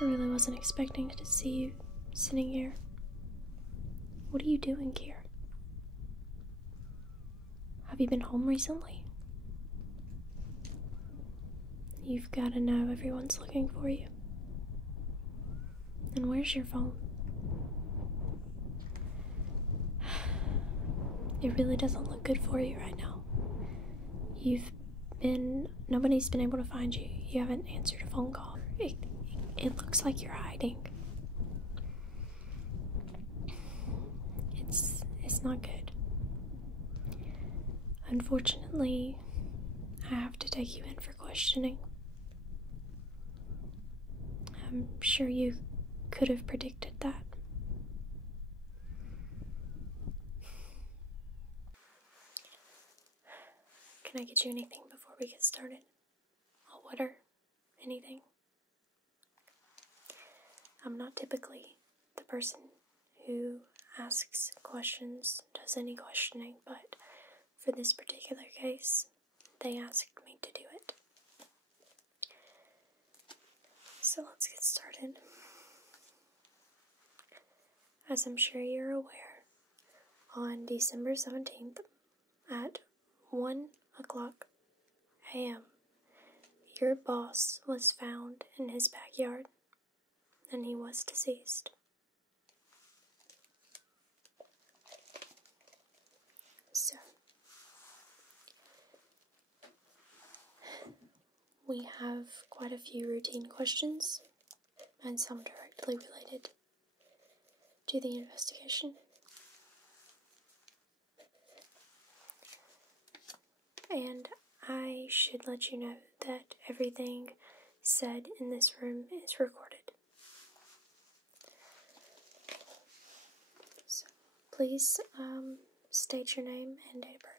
I really wasn't expecting to see you sitting here. What are you doing here? Have you been home recently? You've got to know everyone's looking for you. And where's your phone? It really doesn't look good for you right now. Nobody's been able to find you. You haven't answered a phone call. It looks like you're hiding. It's not good. Unfortunately, I have to take you in for questioning. I'm sure you could have predicted that. Can I get you anything before we get started? A water? Anything? I'm not typically the person who asks questions, does any questioning, but for this particular case, they asked me to do it. So let's get started. As I'm sure you're aware, on December 17th at 1 o'clock a.m., your boss was found in his backyard and he was deceased. So, we have quite a few routine questions and some directly related to the investigation. And I should let you know that everything said in this room is recorded. So please state your name and date of birth.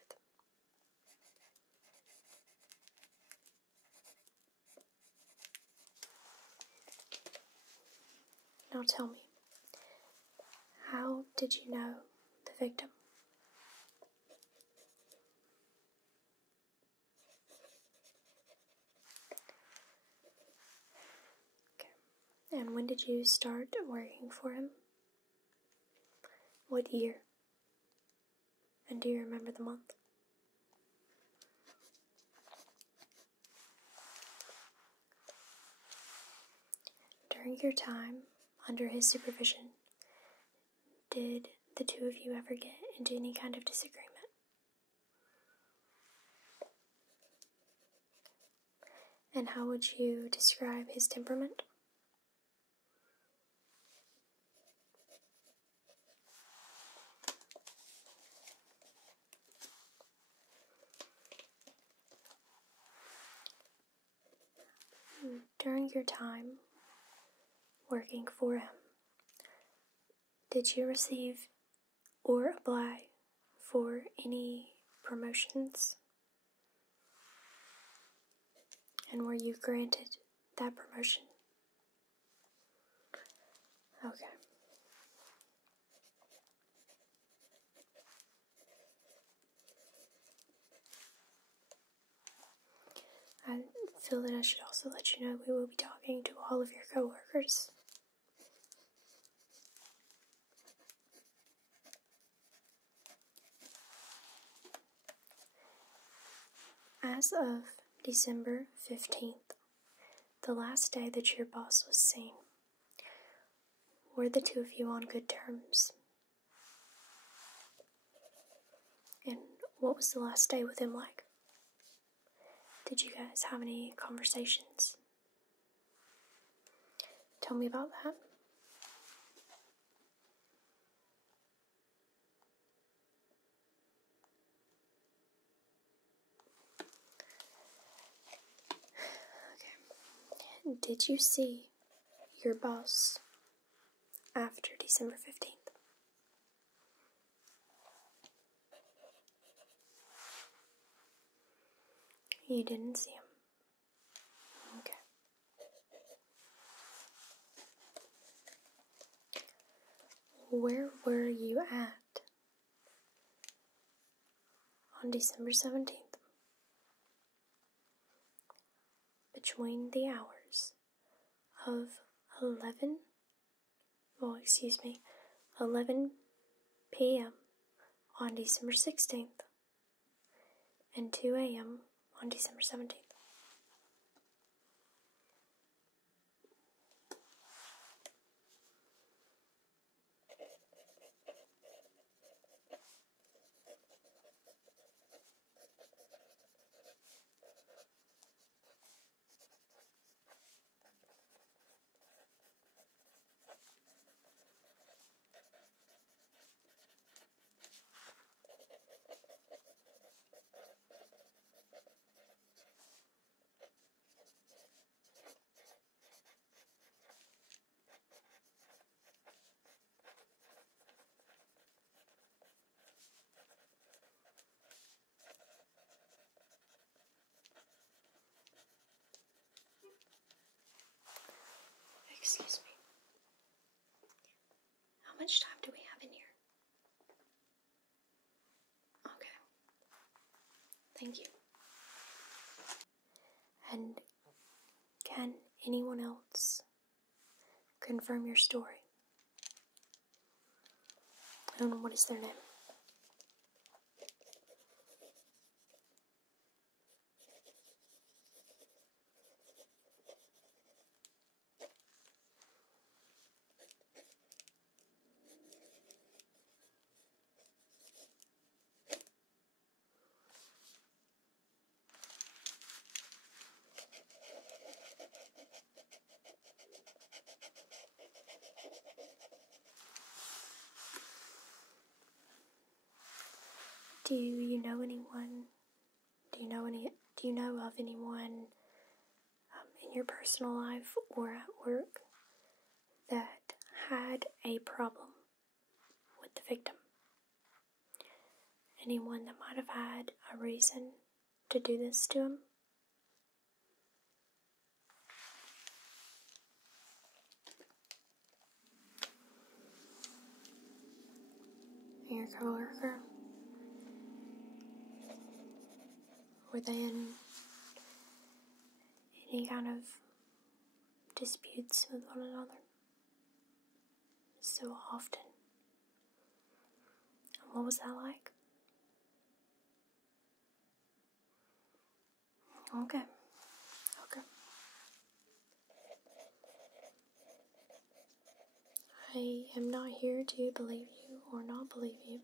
Now tell me, how did you know the victim? Okay. And when did you start working for him? What year? And do you remember the month? During your time under his supervision, did the two of you ever get into any kind of disagreement? And how would you describe his temperament? During your time working for him, did you receive or apply for any promotions? And were you granted that promotion? Okay. I feel that I should also let you know we will be talking to all of your coworkers. As of December 15th, the last day that your boss was seen, were the two of you on good terms? And what was the last day with him like? Did you guys have any conversations? Tell me about that. Okay. Did you see your boss after December 15th? You didn't see him. Okay. Where were you at on December 17th? Between the hours of 11, well, excuse me, 11 p.m. on December 16th and 2 a.m. on December 17th. Excuse me. How much time do we have in here? Okay. Thank you. And can anyone else confirm your story? And what is their name? Do you know anyone? Do you know of anyone in your personal life or at work that had a problem with the victim? Anyone that might have had a reason to do this to him? Your coworker? Were they in any kind of disputes with one another so often? And what was that like? Okay. I am not here to believe you or not believe you.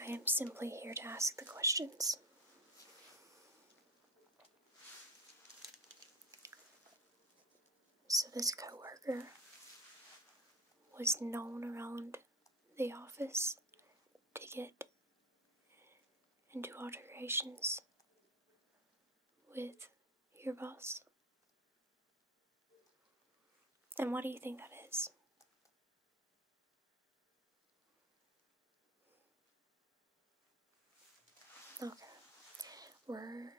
I am simply here to ask the questions. So this coworker was known around the office to get into alterations with your boss. And what do you think that is? Okay. Were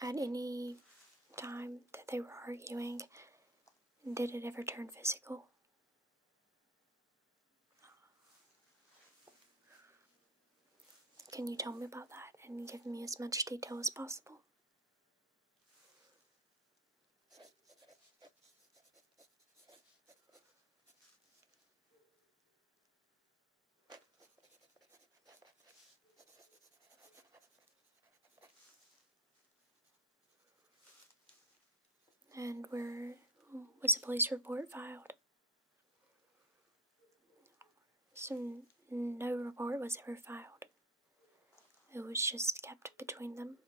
at any time that they were arguing, did it ever turn physical? Can you tell me about that and give me as much detail as possible? And where was a police report filed? So no report was ever filed. It was just kept between them.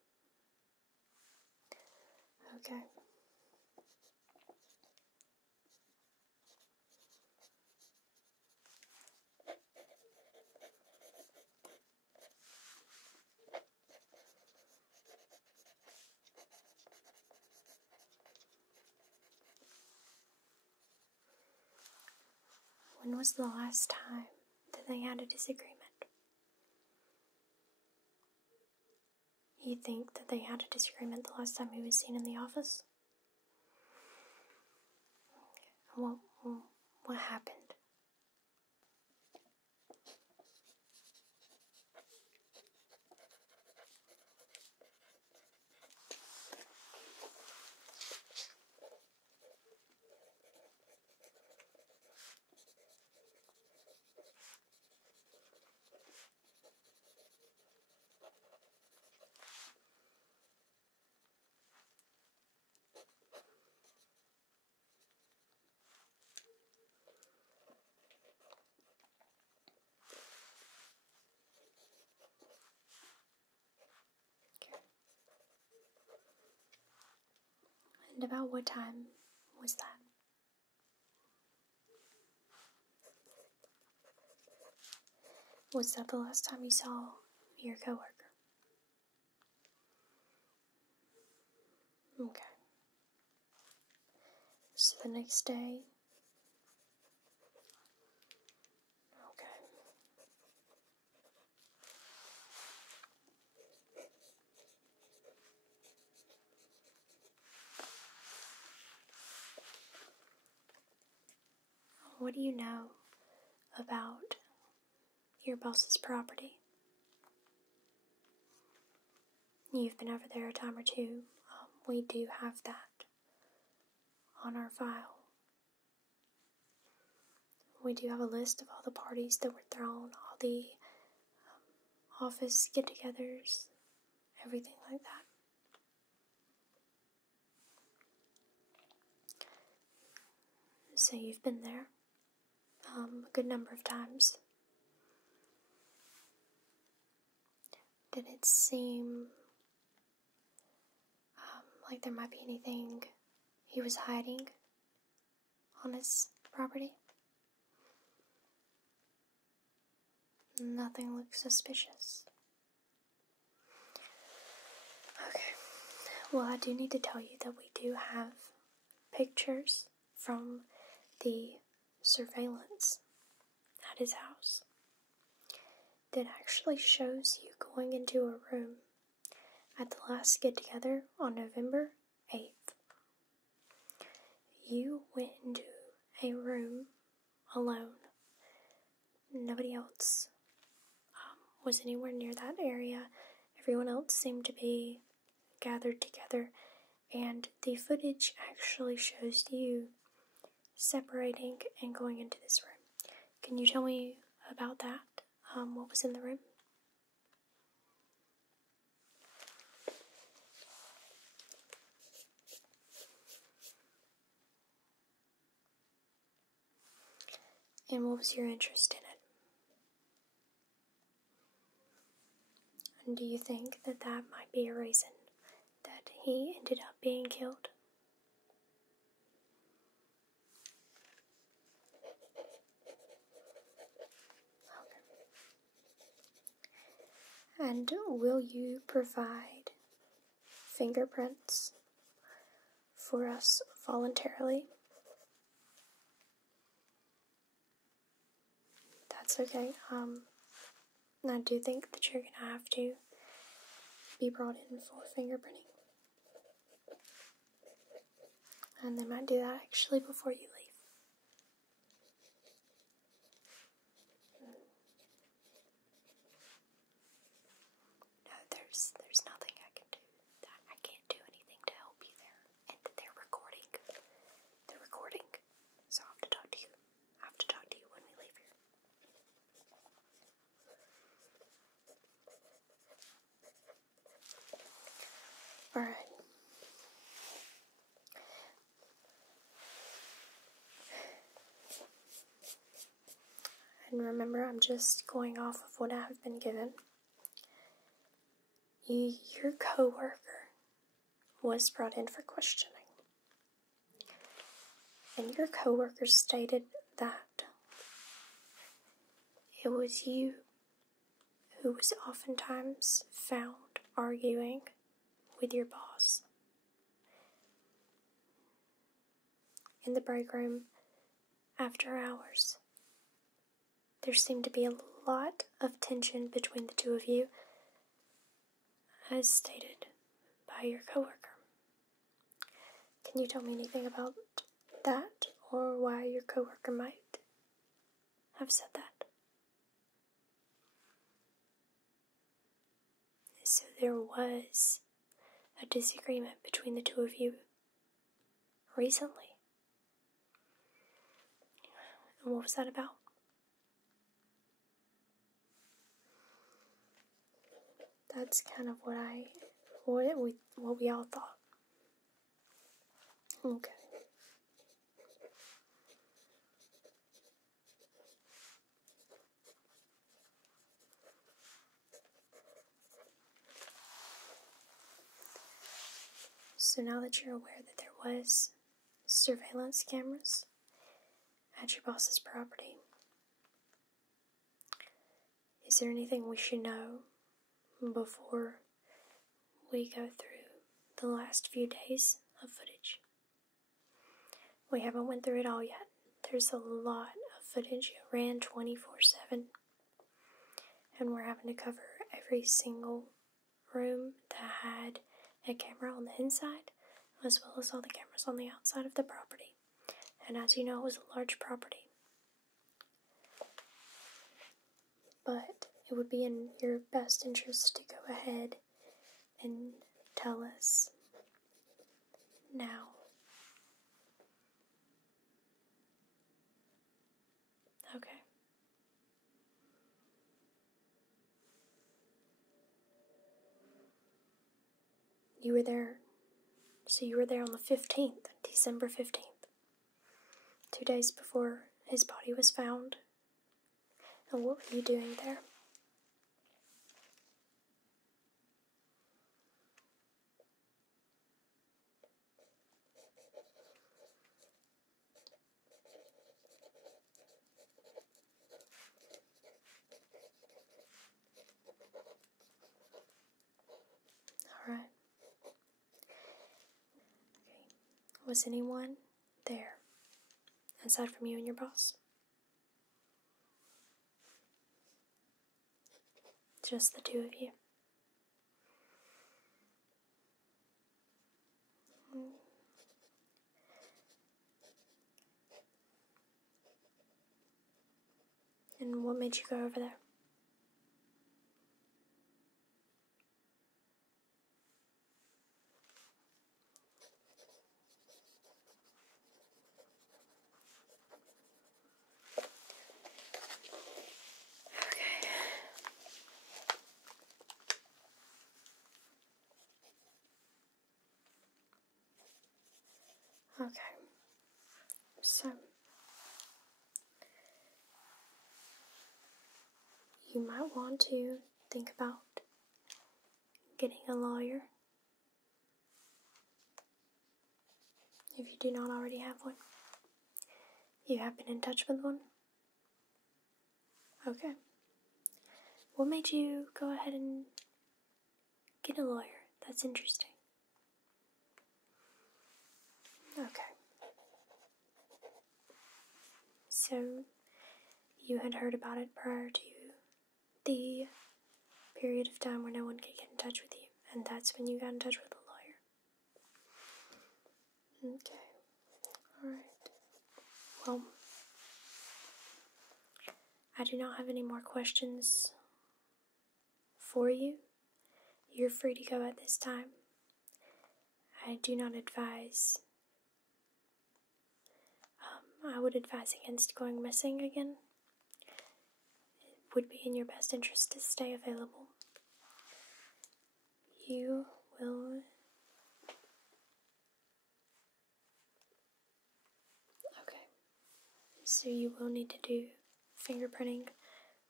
Okay. When was the last time that they had a disagreement? You think that they had a disagreement the last time he was seen in the office? What happened? And about what time was that? Was that the last time you saw your coworker? Okay. So the next day? Okay. What do you know about your boss's property? You've been over there a time or two. We do have that on our file. We do have a list of all the parties that were thrown, all the office get-togethers, everything like that. So you've been there a good number of times. Did it seem like there might be anything he was hiding on his property? Nothing looks suspicious. Okay. Well, I do need to tell you that we do have pictures from the surveillance at his house that actually shows you going into a room at the last get-together on November 8th. You went into a room alone. Nobody else was anywhere near that area. Everyone else seemed to be gathered together, and the footage actually shows you separating and going into this room. Can you tell me about that? What was in the room? And what was your interest in it? And do you think that that might be a reason that he ended up being killed? Okay. And will you provide fingerprints for us voluntarily? That's okay. I do think that you're gonna have to be brought in for fingerprinting. And they might do that actually before you leave. No, there's nothing I can do. I can't do anything to help you there. And they're recording. They're recording. So I have to talk to you. I have to talk to you when we leave here. Alright. And remember, I'm just going off of what I have been given. Your coworker was brought in for questioning. And your coworker stated that it was you who was oftentimes found arguing with your boss in the break room after hours. There seemed to be a lot of tension between the two of you, as stated by your coworker. Can you tell me anything about that, or why your coworker might have said that? So there was a disagreement between the two of you recently. And what was that about? That's kind of what we all thought. Okay. So now that you're aware that there was surveillance cameras at your boss's property. Is there anything we should know before we go through the last few days of footage? We haven't went through it all yet. There's a lot of footage. It ran 24/7. And we're having to cover every single room that had a camera on the inside, as well as all the cameras on the outside of the property. And as you know, it was a large property. But it would be in your best interest to go ahead and tell us now. Okay. You were there, so you were there on the 15th, December 15th, 2 days before his body was found. And what were you doing there? Alright. Okay. Was anyone there, aside from you and your boss? Just the two of you? And what made you go over there? Okay. So, you might want to think about getting a lawyer if you do not already have one. You have been in touch with one? Okay. What made you go ahead and get a lawyer? That's interesting. Okay. So, you had heard about it prior to the period of time where no one could get in touch with you, and that's when you got in touch with the lawyer. Okay. Alright. Well, I do not have any more questions for you. You're free to go at this time. I do not advise, I would advise against going missing again. It would be in your best interest to stay available. You will... Okay. So you will need to do fingerprinting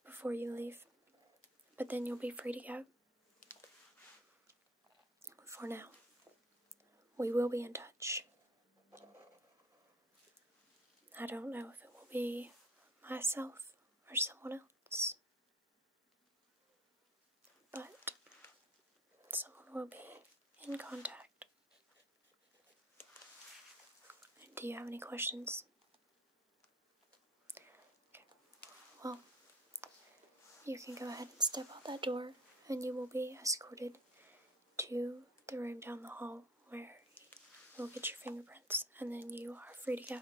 before you leave, but then you'll be free to go. For now, we will be in touch. I don't know if it will be myself or someone else, but someone will be in contact. Do you have any questions? Okay. Well, you can go ahead and step out that door, and you will be escorted to the room down the hall where you'll get your fingerprints, and then you are free to go.